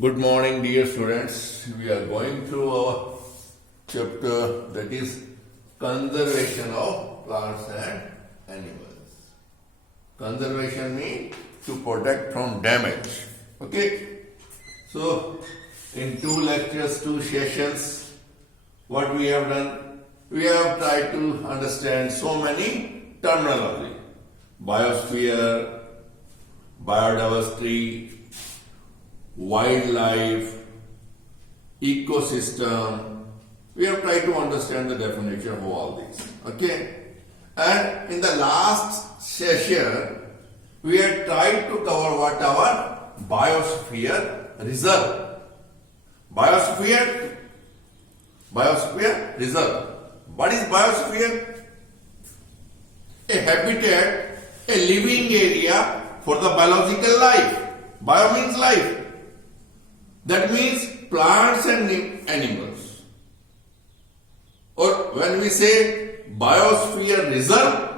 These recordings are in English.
Good morning, dear students. We are going through our chapter that is conservation of plants and animals. Conservation means to protect from damage. Okay? So, in 2 lectures, 2 sessions, what we have done? We have tried to understand so many terminology. Biosphere, biodiversity, wildlife, ecosystem. We have tried to understand the definition of all these. Okay? And in the last session, we had tried to cover what our biosphere reserve. Biosphere reserve. What is biosphere? A habitat, a living area for the biological life. Bio means life. That means plants and animals. Or when we say biosphere reserve,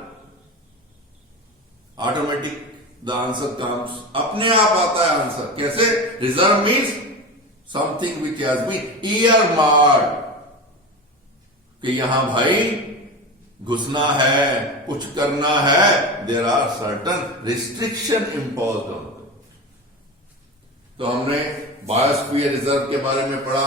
automatic the answer comes. अपने आप आता है answer. कैसे? Reserve means something which has been earmarked. कि यहां भाई घुसना है, कुछ करना है. There are certain restriction imposed on them. तो हमने बायोस्फीयर रिजर्व के बारे में पढ़ा.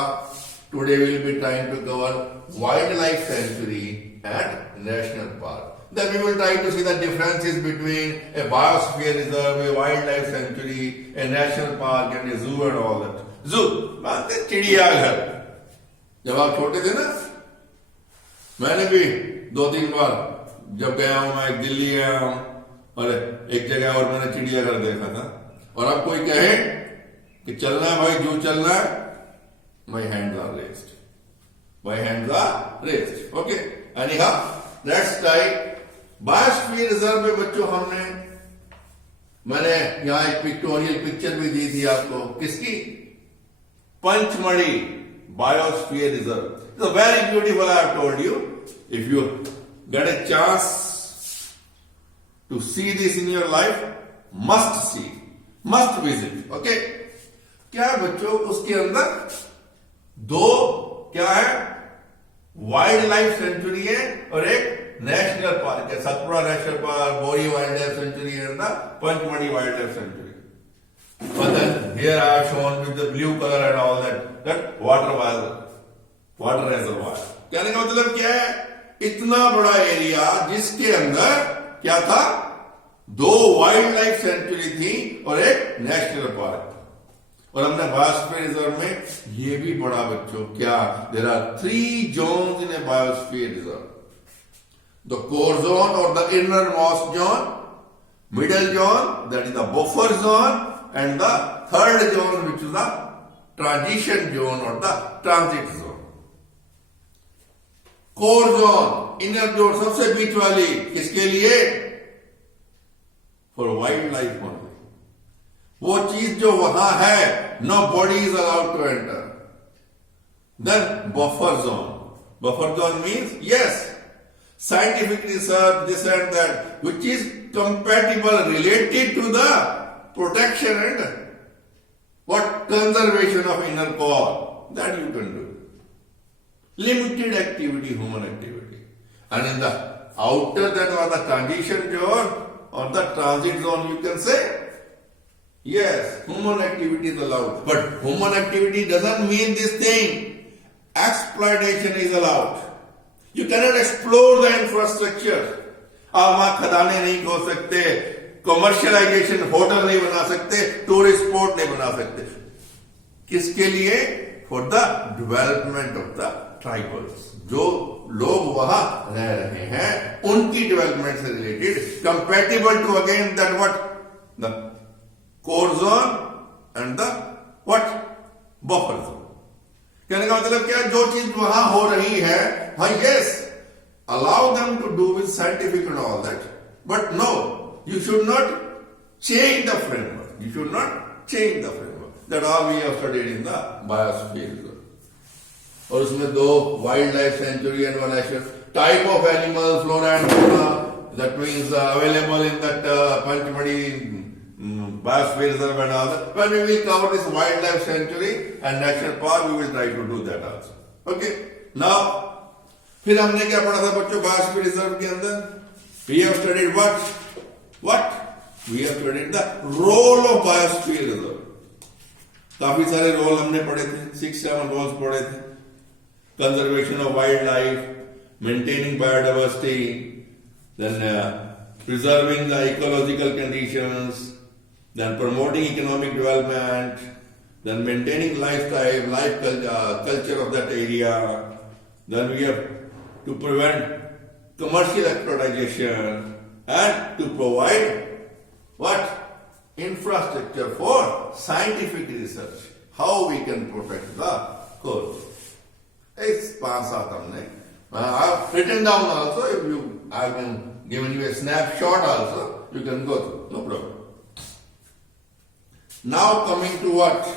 Today will be trying to cover wildlife sanctuary and national park. Then we will try to see the differences between a biosphere reserve, a wildlife sanctuary, a national park and a zoo and all that. Zoo, बात है चिड़ियाघर. जब आप छोटे थे ना, मैंने भी 2-3 बार जब गया हूं, मैं दिल्ली गया हूं और एक जगह और मैंने चिड़ियाघर देखा था. और अब कोई कहे कि चलना है भाई, जू चलना है, my hands are raised. My hands are raised. Okay. Anyhow, let's try. Biosphere reserve में बच्चों मैंने यहां एक पिक्टोरियल पिक्चर भी दी थी आपको. किसकी? Pachmarhi biosphere reserve. It's very beautiful. I have told you. If you get a chance to see this in your life, must see, must visit. Okay? क्या बच्चों उसके अंदर 2 क्या है? वाइल्ड लाइफ सेंचुरी है और एक नेशनल पार्क है. सतपुड़ा नेशनल पार्क, बोरी वाइल्ड लाइफ सेंचुरी है ना, Pachmarhi wild life sanctuary. But then here I have shown with the blue color and all that water reservoir. कहने का मतलब क्या है? इतना बड़ा एरिया जिसके अंदर क्या था? 2 वाइल्ड लाइफ सेंचुरी थी और एक नेशनल पार्क. और हमने बायोस्फीयर रिजर्व में ये भी पढ़ा बच्चों. क्या? There are 3 zones in a biosphere reserve. The core zone or the innermost zone, middle zone, that is the buffer zone, and the third zone which is the transition zone or the transit zone. core zone, inner zone, सबसे बीच वाली किसके लिए? For wildlife only. वो चीज जो वहां है, no body is allowed to enter. Then buffer zone. Buffer zone means, yes, scientific research, this and that, which is compatible, related to the protection and conservation of inner core. That you can do. Limited activity, human activity. And in the outer, that was the transition zone or the transit zone, you can say, yes, human activity is allowed. But human activity doesn't mean this thing. Exploitation is allowed. You cannot explore the infrastructure. आप वहां खदानें नहीं खोद सकते, commercialisation hotel नहीं बना सकते, tourist spot नहीं बना सकते. किसके लिए? For the development of the tribals. जो लोग वहां रह रहे हैं उनकी डेवलपमेंट से related, compatible to again that what the core zone and the what? Buffer zone. कहने का मतलब क्या? जो चीज वहां हो रही है, हाँ, yes, allow them to do with scientific and all that, but no, you should not change the framework. You should not change the framework. That all we have studied in the biosphere. और उसमें 2 wildlife sanctuary and 1 national type of animal, flora and fauna, that means available in that Panchmadi biosphere reserve and all that. When we will cover this wildlife sanctuary and national park, we will try to do that also. Okay. Now, फिर हमने क्या पढ़ा था बच्चों biosphere reserve के अंदर? We have studied what? We have studied the role of biosphere reserve. काफी सारे रोल हमने पढ़े थे, 6-7 रोल्स पढ़े थे. Conservation of wildlife, maintaining biodiversity, then preserving the ecological conditions, then promoting economic development, then maintaining lifestyle, culture of that area. Then we have to prevent commercial exploitation and to provide what? Infrastructure for scientific research. How we can protect the coast. It's 5-7 हमने. I have written down also. If I have given you a snapshot also, you can go through. No problem. Now coming to what?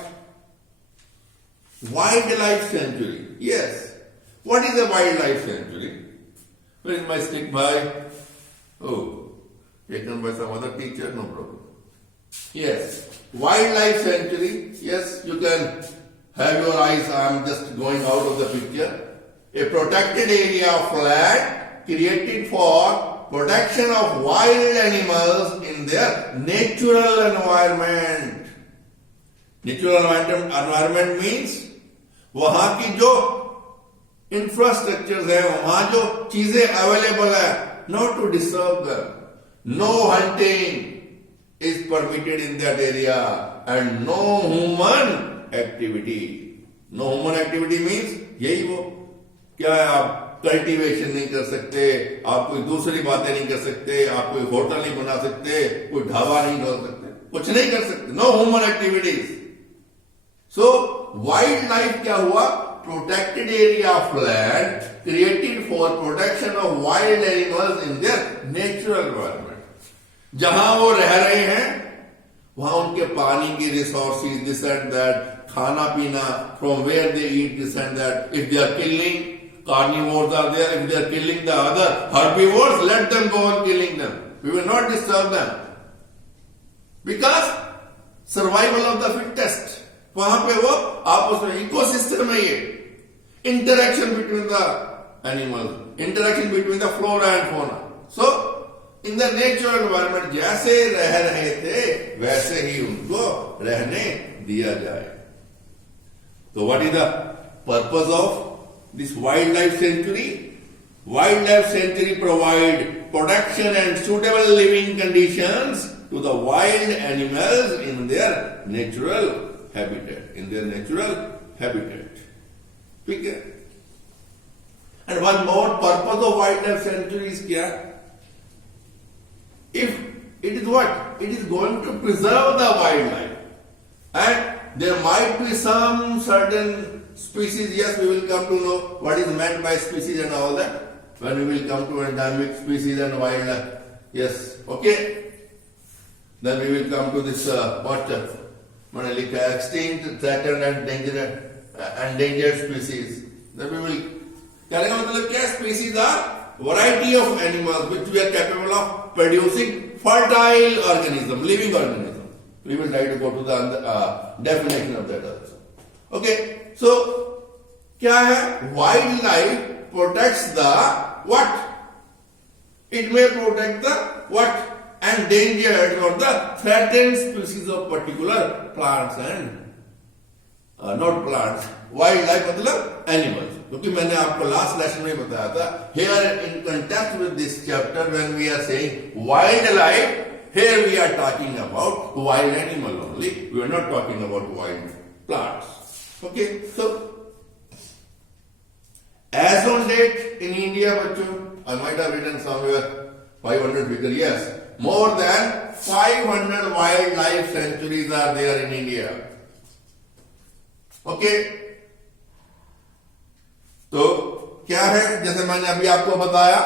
Wildlife sanctuary. Yes. What is a wildlife sanctuary? Where is my stick by? Oh, taken by some other teacher. No problem. Yes. Wildlife sanctuary. Yes, you can have your eyes. I am just going out of the picture. A protected area of land created for protection of wild animals in their natural environment. Natural environment means वहां की जो infrastructure है, वहां जो चीजें available है, not to disturb them. No hunting is permitted in that area and no human activity. No human activity means यही वो क्या है, आप कल्टीवेशन नहीं कर सकते, आप कोई दूसरी बातें नहीं कर सकते, आप कोई होटल नहीं बना सकते, कोई ढाबा नहीं डाल सकते, कुछ नहीं कर सकते. No human activities. So wildlife क्या हुआ? Protected area of land created for protection of wild animals in their natural environment. जहां वो रह रहे हैं वहां उनके पानी की रिसोर्सेज, दिस एंड दैट, खाना पीना, from where they eat, this and that. If they are killing, carnivores are there. If they are killing the other herbivores, let them go on killing them. We will not disturb them. Because survival of the fittest. वहां पे वो आपस में ecosystem है, ये interaction between the animals, interaction between the flora and fauna. So in the natural environment जैसे रह रहे थे वैसे ही उनको रहने दिया जाए. So what is the purpose of this wildlife sanctuary? Wildlife sanctuary provide protection and suitable living conditions to the wild animals in their natural habitat. ठीक है. And one more purpose of wildlife sanctuary is क्या? If it is what? It is going to preserve the wildlife. And there might be some certain species. Yes, we will come to know what is meant by species and all that when we will come to endemic species and wildlife. Yes, okay. Then we will come to this मैंने लिखा है extinct, threatened and endangered species. Then we will कहने का मतलब क्या? Species are variety of animals which we are capable of producing fertile organism, living organism. We will try to go to the definition of that also. Okay. So, क्या है? Wildlife protects the what? It may protect the what? Endangered or the threatened species of particular plants and not plants. Wildlife मतलब animals. क्योंकि मैंने आपको last lesson में बताया था. Here in context with this chapter, when we are saying wildlife, here we are talking about wild animal only. We are not talking about wild plants. Okay, so as on date in India, I might have written somewhere 500 figure. Yes, more than 500 wildlife sanctuaries are there in India. Okay, तो क्या है? जैसे मैंने अभी आपको बताया,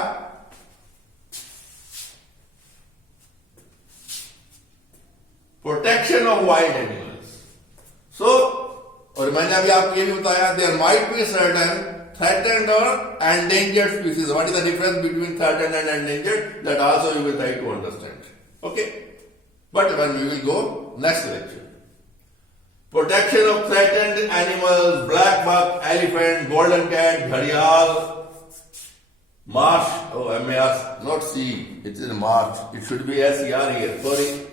protection of wild animals. So और मैंने अभी आपको ये भी बताया, there might be certain threatened or endangered species. What is the difference between threatened and endangered? That also you will try to understand. Okay, but when we will go next lecture. Protection of threatened animals, black buck, elephant, golden cat, gharial, marsh, oh M-A-R, not C, it's in marsh, it should be S-E-R here, sorry.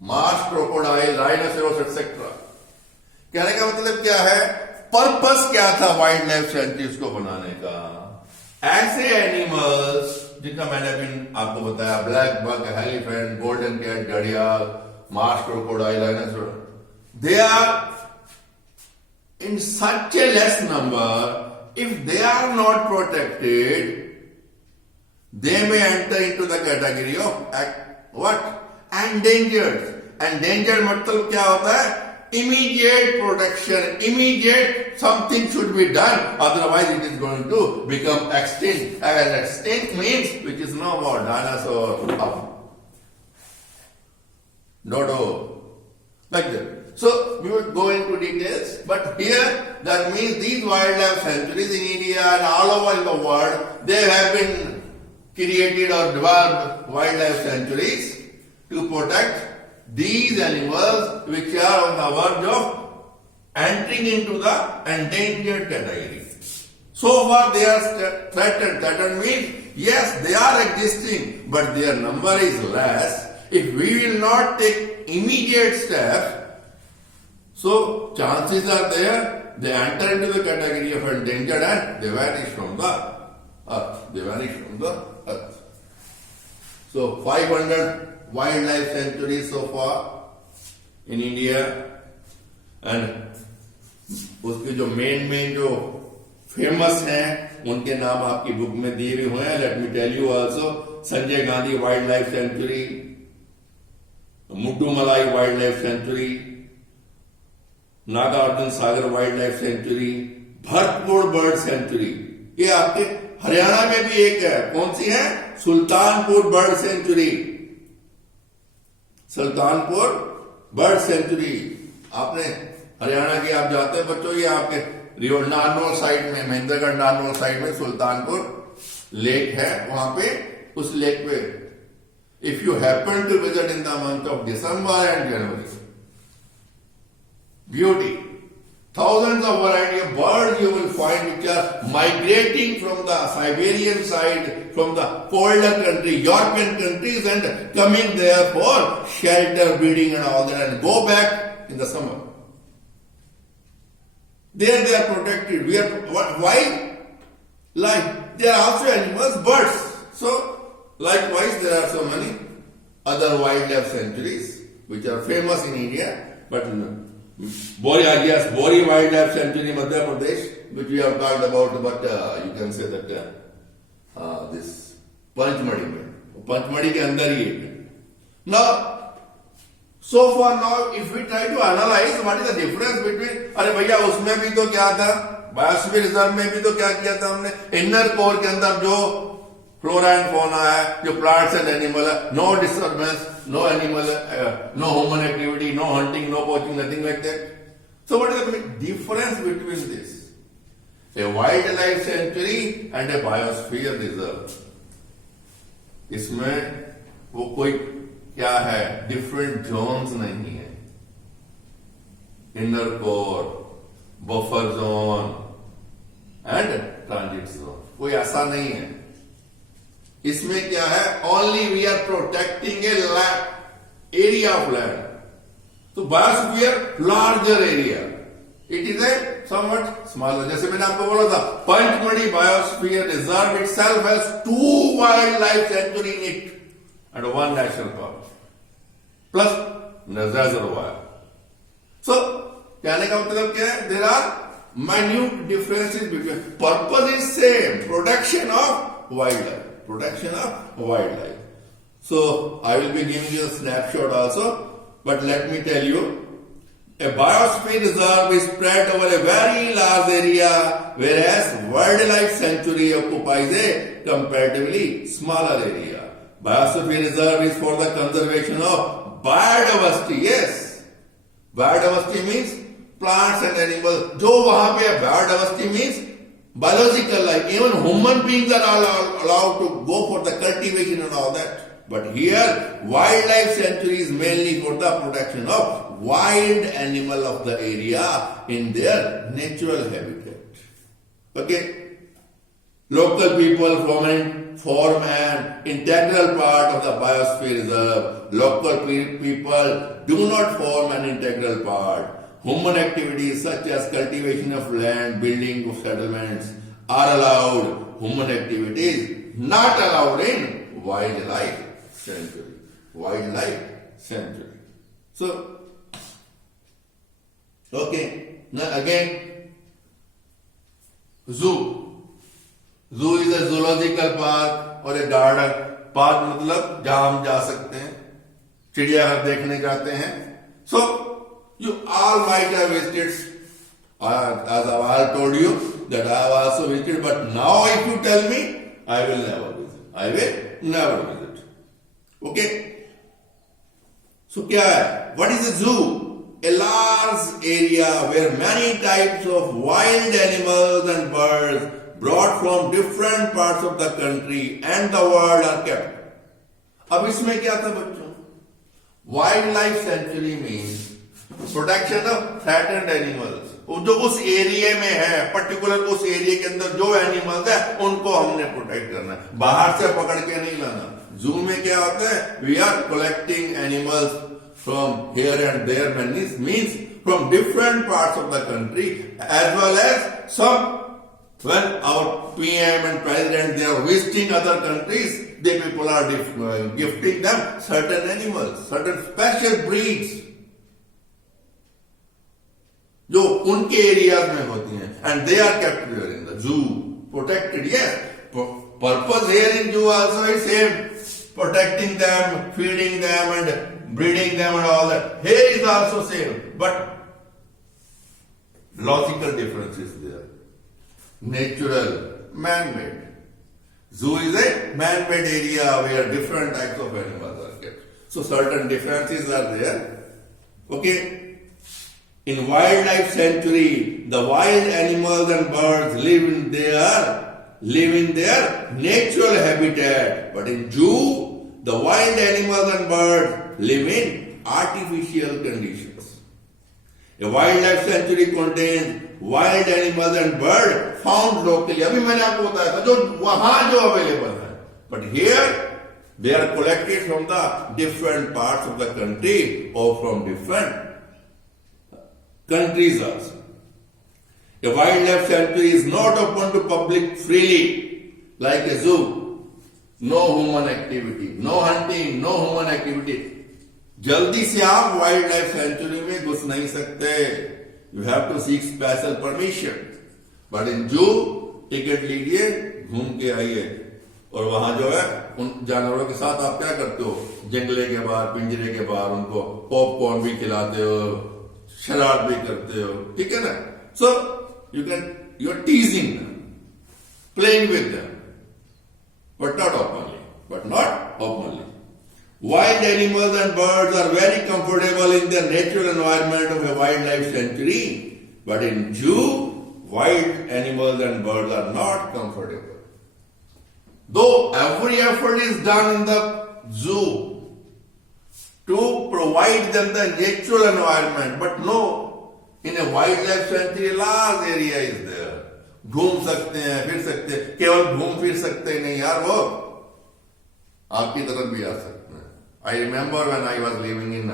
Marsh, crocodile, rhinoceros, etc. कहने का मतलब क्या है, purpose क्या था wild life sanctuaries को बनाने का? ऐसे एनिमल्स जिनका मैंने अभी आपको बताया, blackbuck, elephant, golden cat, घड़ियाल, marsh crocodile, dinosaur, they are in such a less number. If they are not protected, they may enter into the category of what? Endangered. Endangered मतलब क्या होता है? Immediate protection, immediate something should be done, otherwise it is going to become extinct. And extinct means which is no more dinosaur, dodo, like that. So we will go into details, but here that means these wildlife sanctuaries in India and all over the world, they have been created or developed wildlife sanctuaries to protect these animals which are on the verge of entering into the endangered category. So far they are threatened. Threatened means, yes, they are existing, but their number is less. If we will not take immediate steps, so chances are there, they enter into the category of endangered and they vanish from the earth. So 500 wildlife sanctuaries so far in India, and उसके जो main जो famous हैं उनके नाम आपकी book में दिए हुए हैं. Let me tell you also, Sanjay Gandhi wildlife sanctuary, Mudumalai wildlife sanctuary, Nagarjuna Sagar wildlife sanctuary, Bharatpur bird sanctuary. ये आपके हरियाणा में भी एक है. कौन सी है? Sultanpur bird sanctuary. Sultanpur bird sanctuary. आपने हरियाणा के आप जाते हैं बच्चों, ये आपके नारनौल साइड में, महेंद्रगढ़ नारनौल साइड में सुल्तानपुर लेक है. वहां पे उस लेक पे if you happen to visit in the month of December and January, beauty. Thousands of variety of birds you will find which are migrating from the Siberian side, from the colder country, European countries, and coming there for shelter, breeding and all that, and go back in the summer. There they are protected. We are, why? Like, they are also animals, birds. So, likewise there are so many other wildlife sanctuaries which are famous in India, but Bori Wildlife Sanctuary, Madhya Pradesh, which we have talked about, but you can say that this Panchmadi ke andar hi hai. Now, so far now, if we try to analyze what is the difference between, अरे भैया उसमें भी तो क्या था, biosphere reserve में भी तो क्या किया था हमने, इनर कोर के अंदर जो फ्लोरा एंड फौना है, जो प्लांट्स एंड एनिमल है, no disturbance, no animal, no human activity, no hunting, no poaching, nothing like that. So what is the difference between this? A wildlife sanctuary and a biosphere reserve. इसमें वो कोई क्या है, different zones नहीं है. Inner core, buffer zone and transit zone. कोई ऐसा नहीं है. इसमें क्या है, only we are protecting a area of land. तो biosphere larger area, it is a somewhat smaller. जैसे मैंने आपको बोला था, Pachmarhi biosphere reserve itself has 2 wildlife sanctuary in it and 1 national park plus reservoir. So कहने का मतलब क्या है, there are minute differences between. Purpose is same, protection of wildlife. Protection of wildlife. So I will be giving you a snapshot also, but let me tell you, a biosphere reserve is spread over a very large area, whereas wildlife sanctuary occupies a comparatively smaller area. Biosphere reserve is for the conservation of biodiversity. Yes, biodiversity means plants and animals. जो वहां पे biodiversity means biological life. Even human beings are allowed to go for the cultivation and all that. But here, wildlife sanctuary is mainly for the protection of wild animal of the area in their natural habitat. Okay? Local people form an integral part of the biosphere reserve. Local people do not form an integral part. Human activities such as cultivation of land, building of settlements are allowed. Human activities not allowed in wildlife sanctuary. Wildlife sanctuary. So, okay. Now again, zoo. Zoo is a zoological park or a garden. Park मतलब जहां हम जा सकते हैं, चिड़ियाघर देखने जाते हैं. So you all might have visited, as I have told you that I have also visited. But now if you tell me, I will never visit. I will never visit. Okay. So क्या है? What is a zoo? A large area where many types of wild animals and birds brought from different parts of the country and the world are kept. अब इसमें क्या था बच्चों? Wildlife sanctuary means protection of threatened animals. जो उस area में है, particular उस एरिया के अंदर जो एनिमल्स है उनको हमने प्रोटेक्ट करना है, बाहर से पकड़ के नहीं लाना. जू में क्या होता है? We are collecting animals from here and there, means from different parts of the country, as well as some when our PM and President they are visiting other countries, the people are gifting them certain animals, certain special breeds जो उनके areas में होती हैं, and they are kept here in the zoo, protected. Yes, purpose here in zoo also is same, protecting them, feeding them and breeding them and all that. Here is also same, but logical difference is there. Natural, man-made. Zoo is a man-made area where different types of animals are kept. So certain differences are there. Okay. In wildlife sanctuary, the wild animals and birds live in their natural habitat. But in zoo, the wild animals and birds live in artificial conditions. A wildlife sanctuary contains wild animals and birds found locally. अभी मैंने आपको बताया था जो वहां जो available है. But here they are collected from the different parts of the country or from different countries also. A wildlife sanctuary is not open to public freely like a zoo. No human activity, no hunting, no human activity. जल्दी से आप wild life sanctuary में घुस नहीं सकते. You have to seek special permission. But in zoo ticket लीजिए, घूम के आइए, और वहां जो है उन जानवरों के साथ आप क्या करते हो? जंगले के बाहर, पिंजरे के बाहर उनको पॉपकॉर्न भी खिलाते हो, शराब भी करते हो. ठीक है ना? So you are teasing them, playing with them, but not openly. Wild animals and birds are very comfortable in the natural environment of a wildlife sanctuary, but in zoo, wild animals and birds are not comfortable. Though every effort is done in the zoo to provide them the natural environment, but no, in a wildlife sanctuary, large area is there. घूम सकते हैं, फिर सकते हैं. केवल घूम फिर सकते नहीं यार, वो आपकी तरफ भी आ सकते हैं. I remember when I was living in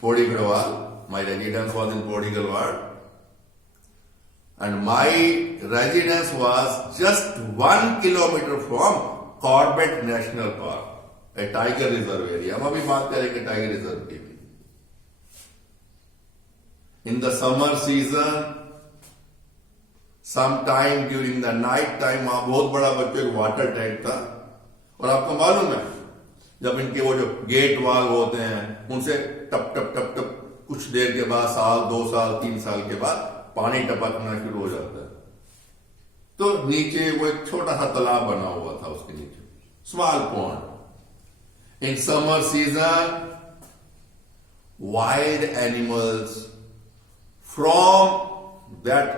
Podi Garhwal, my residence was in Podi Garhwal, and my residence was just 1 kilometer from Corbett National Park, a tiger reserve area. हम अभी बात करेंगे टाइगर रिजर्व की भी. In the summer season, sometime during the night time, वहां बहुत बड़ा बच्चों का वाटर टैंक था. और आपको मालूम है जब इनके वो जो गेट वाल होते हैं उनसे टप टप टप टप कुछ देर के बाद, साल 2 साल 3 साल के बाद पानी टपकना शुरू हो जाता है. तो नीचे वो एक छोटा सा तालाब बना हुआ था, उसके नीचे small pond. In summer season wild animals from that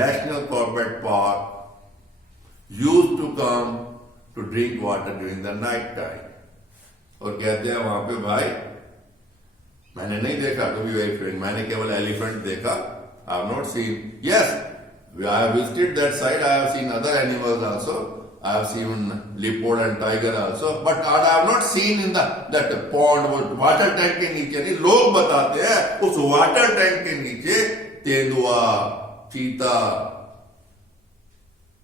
national Corbett park used to come to drink water during the night time. और कहते हैं वहां पे भाई मैंने नहीं देखा, टू बी वेरी फ्रेंक, मैंने केवल एलिफेंट देखा, I have not seen, yes I have visited that site, I have seen other animals also, I have seen leopard and tiger also, but I have not seen in that pond, water tank के नीचे नहीं, लोग बताते हैं उस water tank के नीचे तेंदुआ, चीता,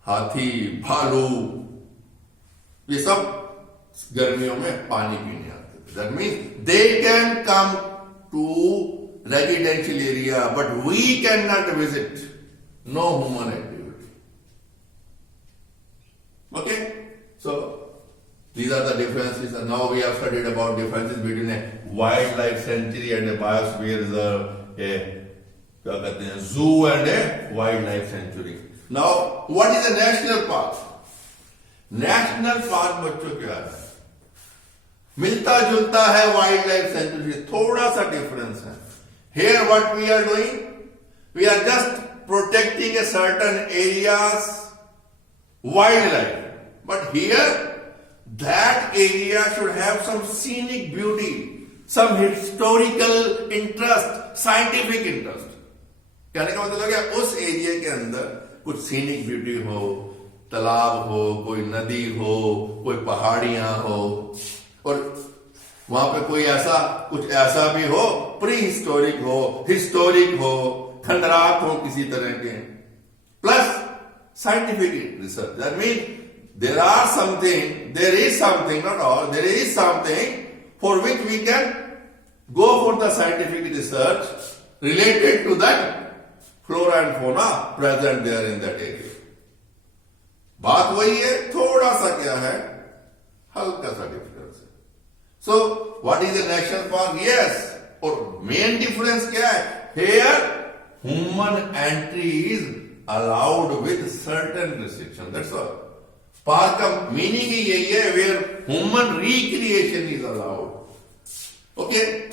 हाथी, भालू, ये सब गर्मियों में पानी पीने आते थे. That means they can come to residential area, but we cannot visit. No human activity. Okay? So, these are the differences. And now we have studied about differences between a wildlife sanctuary and a biosphere reserve, a zoo and a wildlife sanctuary. Now, what is a national park? National park बच्चों क्या है? मिलता जुलता है wild life sanctuary, थोड़ा सा difference है. Here what we are doing? We are just protecting a certain area's wildlife. But here, that area should have some scenic beauty, some historical interest, scientific interest. कहने का मतलब है उस area के अंदर कुछ सीनिक ब्यूटी हो, तालाब हो, कोई नदी हो, कोई पहाड़ियां हो, और वहां पे कोई ऐसा कुछ ऐसा भी हो, प्री हिस्टोरिक हो, हिस्टोरिक हो, खंडरात हो किसी तरह के, plus scientific research. That mean there is something, not all, there is something for which we can go for the scientific research related to that flora and fauna present there in that area. बात वही है, थोड़ा सा क्या है, हल्का सा difference है. So, what is a national park? Yes, और मेन डिफरेंस क्या है? Here human entry is allowed with certain restriction. That's all. Park का मीनिंग ही यही है, where human recreation is allowed. Okay?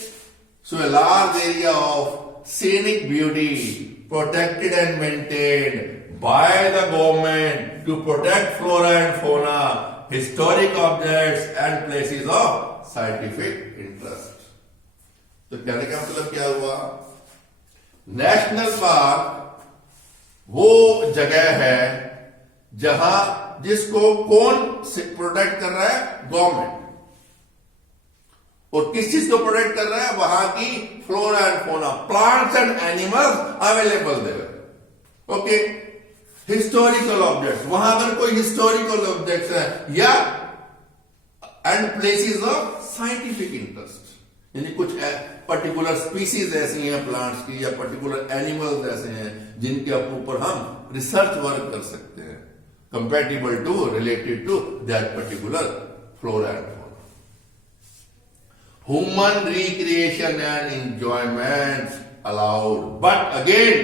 So a large area of scenic beauty protected and maintained by the government to protect flora and fauna, historic objects and places of scientific interest. तो कहने का मतलब क्या हुआ? National park वो जगह है जहां जिसको कौन प्रोटेक्ट कर रहा है? गवर्नमेंट. और किस चीज को प्रोटेक्ट कर रहा है? वहां की flora and fauna, plants and animals available there. Okay. Historical objects, वहां अगर कोई हिस्टोरिकल ऑब्जेक्ट्स है या and places of scientific interest, यानी कुछ पर्टिकुलर स्पीसीज ऐसी हैं प्लांट्स की या पर्टिकुलर एनिमल्स ऐसे हैं जिनके ऊपर हम रिसर्च वर्क कर सकते हैं, compatible to, related to that particular flora and fauna. Human recreation and enjoyment allowed, but again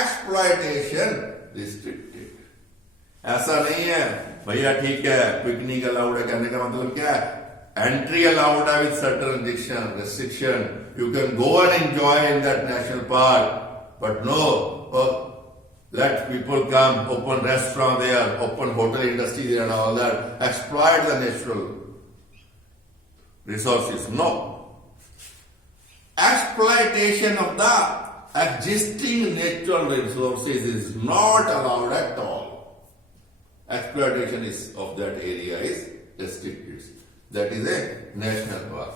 exploitation restricted. ऐसा नहीं है भैया ठीक है पिकनिक अलाउड है, कहने का मतलब क्या है? Entry allowed with certain restriction. You can go and enjoy in that national park, but no, let people come, open restaurant there, open hotel industry there and all that, exploit the natural resources. No. Exploitation of the existing natural resources is not allowed at all. Exploitation of that area is restricted. That is a national park.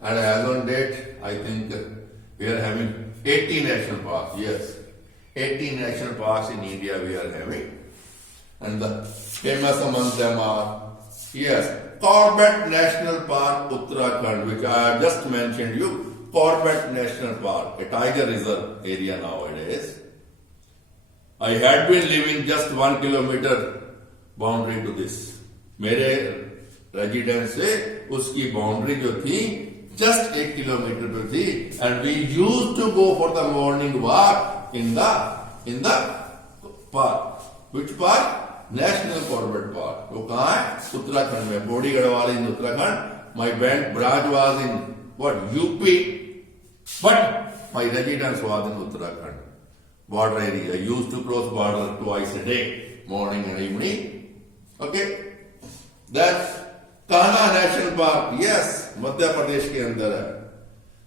And as on date, I think we are having 80 national parks. Yes, 80 national parks in India we are having. And the famous among them are, yes, Corbett National Park, Uttarakhand, which I have just mentioned you. Corbett National Park, a tiger reserve area nowadays. I had been living just 1 kilometer boundary to this. मेरे residence से उसकी boundary जो थी just 1 kilometre पे थी. And we use to go for the morning walk in the park. Which park? National Corbett park. वो कहाँ है? उत्तराखंड में, Pauri Garhwal in Uttarakhand. My bank branch was in what UP, but my residence was in Uttarakhand border area. I used to cross border twice a day, morning and evening. Okay. Then Kanha national park, yes, Madhya Pradesh के अंदर है।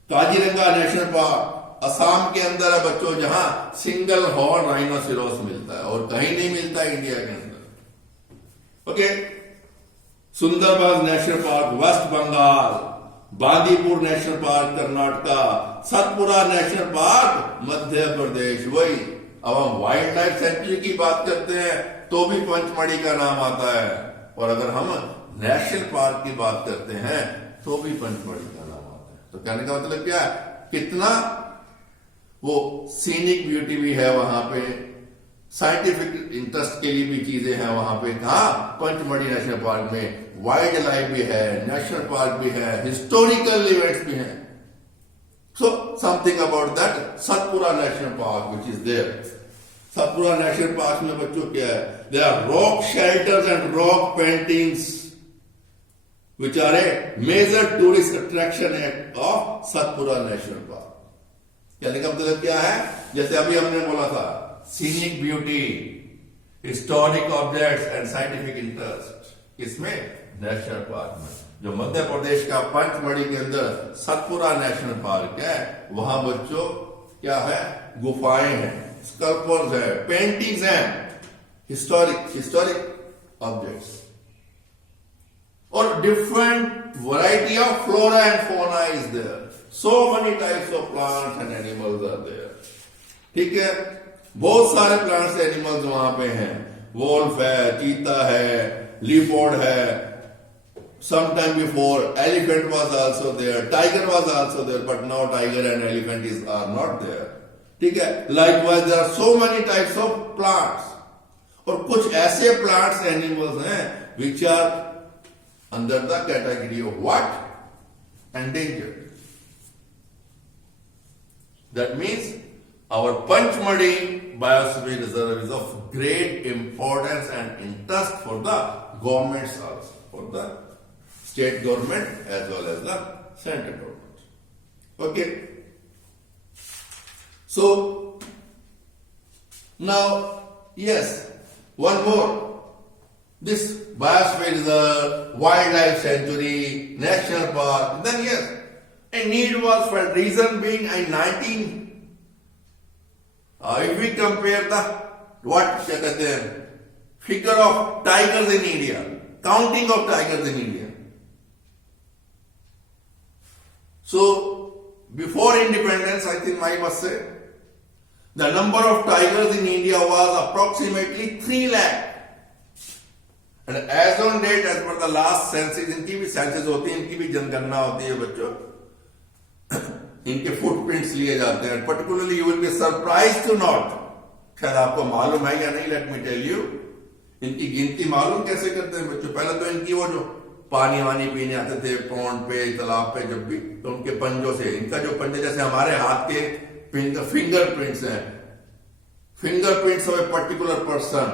Kaziranga national park Assam के अंदर है बच्चों, जहां single horn राइनोसिरोस मिलता है और कहीं नहीं मिलता है इंडिया के अंदर। Okay, Sundarban national park West Bengal, Bandipur national park Karnataka, Satpura national park Madhya Pradesh. वही अब हम वाइल्ड लाइफ सेंचुरी की बात करते हैं तो भी पंचमढ़ी का नाम आता है, और अगर हम नेशनल पार्क की बात करते हैं तो भी पंचमढ़ी का नाम आता है। तो कहने का मतलब क्या है, कितना वो सीनिक ब्यूटी भी है वहां पे, साइंटिफिक इंटरेस्ट के लिए भी चीजें हैं वहां पे। कहा, पंचमढ़ी नेशनल पार्क में वाइल्ड लाइफ भी है, नेशनल पार्क भी है, हिस्टोरिकल इवेंट्स भी हैं। So something about that Satpura National Park which is there. Satpura National Park में बच्चों क्या है, there are rock shelters and rock paintings which are a major tourist attraction of Satpura National Park. कहने का मतलब क्या है, जैसे अभी हमने बोला था scenic beauty, historic objects and scientific interest, इसमें नेशनल पार्क में जो मध्य प्रदेश का पंचमढ़ी के अंदर सतपुरा नेशनल पार्क है, वहां बच्चों क्या है, गुफाएं हैं, स्कल्पचर्स है, पेंटिंग्स हैं, हिस्टोरिक ऑब्जेक्ट्स, और different variety of flora and fauna is there. So many types of plants and animals are there. ठीक है, बहुत सारे प्लांट्स एनिमल्स वहां पे हैं, वोल्फ है, चीता है, लीपर्ड है। Sometime before, elephant was also there, tiger was also there, but now tiger and elephant are not there. ठीक है, likewise there are so many types of plants, और कुछ ऐसे plants animals हैं which are under the category of what? Endangered. That means our Panchmadi Biosphere Reserve is of great importance and interest for the governments also, for the state government as well as the central government. Okay. So now, yes, one more. This biosphere is a wildlife sanctuary, national park. Then yes, a need was felt. Reason being, if we compare the what क्या कहते हैं, figure of tigers in India, counting of tigers in India. So, before independence, I think I must say, the number of tigers in India was approximately 3 lakh. And as on date, as per the last census, इनकी भी census होती है, इनकी भी जनगणना होती है बच्चों, इनके फुटप्रिंट्स लिए जाते हैं। Particularly, you will be surprised to not, शायद आपको मालूम है या नहीं, let me tell you, इनकी गिनती मालूम कैसे करते हैं बच्चों। पहले तो इनकी वो जो पानी वानी पीने आते थे पौंड पे, तालाब पे, जब भी, तो उनके पंजों से, इनका जो पंजे जैसे हमारे हाथ के फिंगरप्रिंट्स हैं, fingerprints of a particular person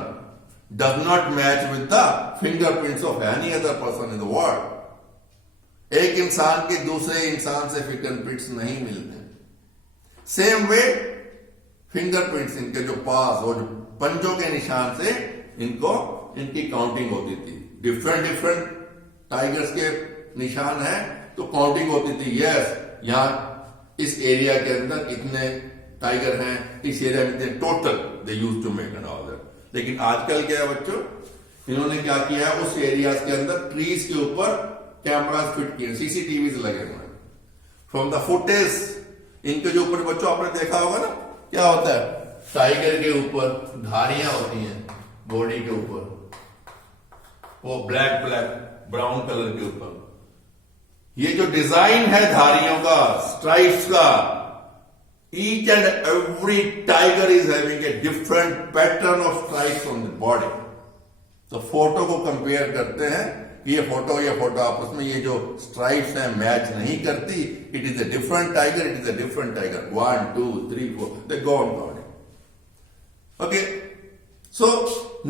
does not match with the fingerprints of any other person in the world. एक इंसान के दूसरे इंसान से फिंगरप्रिंट्स नहीं मिलते। सेम वे फिंगरप्रिंट्स, इनके जो पास और जो पंजों के निशान से इनकी काउंटिंग होती थी। डिफरेंट टाइगर्स के निशान हैं तो काउंटिंग होती थी। यस, यहां इस एरिया के अंदर इतने टाइगर हैं, इस एरिया में इतने, total they used to make an order. लेकिन आजकल क्या है बच्चों, इन्होंने क्या किया है, उस एरिया के अंदर ट्रीज के ऊपर कैमरास फिट किए, सीसीटीवी लगे हुए हैं। फ्रॉम द फुटेज, इनके जो ऊपर बच्चों आपने देखा होगा ना, क्या होता है, टाइगर के ऊपर धारियां होती हैं बॉडी के ऊपर, वो ब्लैक ब्राउन कलर के ऊपर। ये जो डिजाइन है धारियों का, स्ट्राइप्स का, each and every tiger is having a different pattern of stripes on the body. तो फोटो को कंपेयर करते हैं, ये फोटो आपस में ये जो स्ट्राइप्स हैं मैच नहीं करती। It is a different tiger, it is a different tiger, 1 2 3 4 they go on counting. Okay, so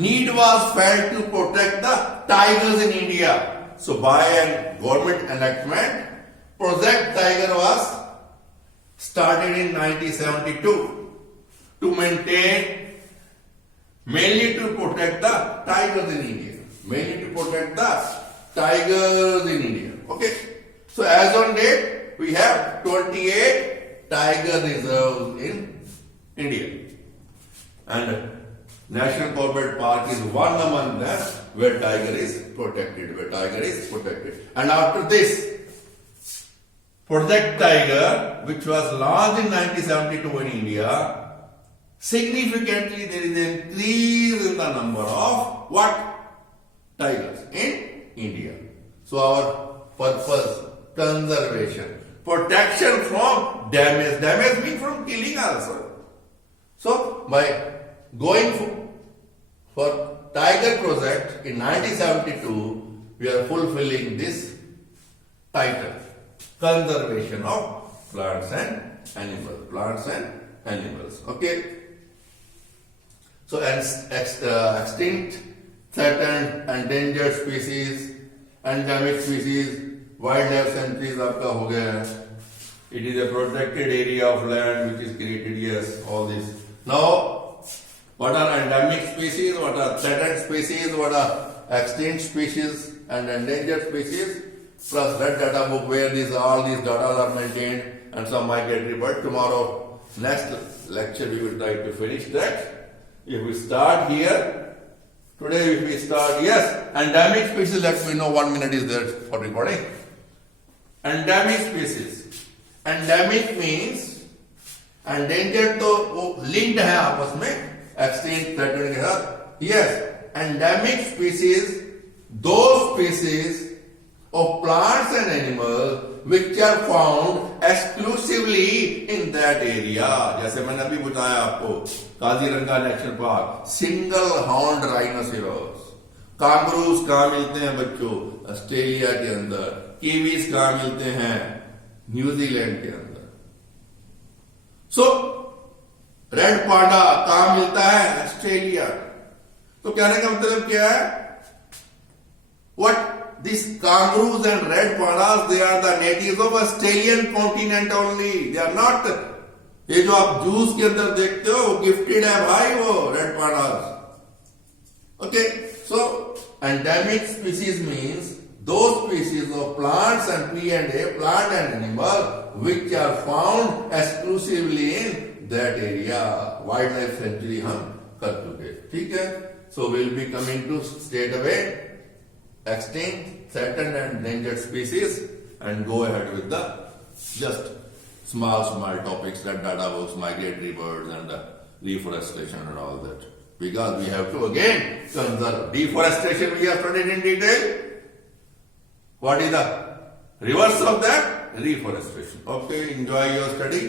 need was felt to protect the tigers in India. So by a government enactment, Project Tiger was started in 1972 to maintain, mainly to protect the tigers in India, mainly to protect the tigers in India. Okay. So as on date, we have 28 tiger reserves in India. And National Corbett Park is one among them where tiger is protected. And after this, Project Tiger, which was launched in 1972 in India, significantly there is an increase in the number of what? Tigers in India. So our purpose, conservation, protection from damage. Damage means from killing also. So by going for Tiger project in 1972, we are fulfilling this title, conservation of plants and animals. Okay. So extinct, threatened, endangered species, endemic species, wildlife sanctuaries आपका हो गया है. It is a protected area of land which is created. Yes, all this. Now, what are endemic species? What are threatened species? What are extinct species and endangered species? Plus red data book where all these data are maintained and some migratory. But tomorrow, next lecture, we will try to finish that. If we start here, today if we start, yes, endemic species, let me know 1 minute is there for recording. Endemic species. Endemic means endangered तो वो linked है आपस में extinct threatened के साथ. Yes, endemic species, those species of plants and animals which are found exclusively in that area. जैसे मैंने अभी बताया आपको Kaziranga national park, single horned rhinoceros. Kangaroos कहाँ मिलते हैं बच्चों? ऑस्ट्रेलिया के अंदर. कीवीज कहाँ मिलते हैं? न्यूजीलैंड के अंदर. सो रेड पांडा कहाँ मिलता है? ऑस्ट्रेलिया. तो कहने का मतलब क्या है? What these kangaroos and red pandas, they are the natives of Australian continent only. They are not. ये जो आप जूस के अंदर देखते हो वो गिफ्टेड है भाई, वो red pandas. Okay, so endemic species means those species of plants and plant and animal which are found exclusively in that area. Wildlife sanctuary हम कर चुके. ठीक है. So we'll be coming to straight away extinct, threatened and endangered species and go ahead with the just small topics like data books, migratory birds and reforestation and all that. Because we have to again conserve. Deforestation we have studied in detail. What is the reverse of that? Reforestation. Okay, enjoy your study.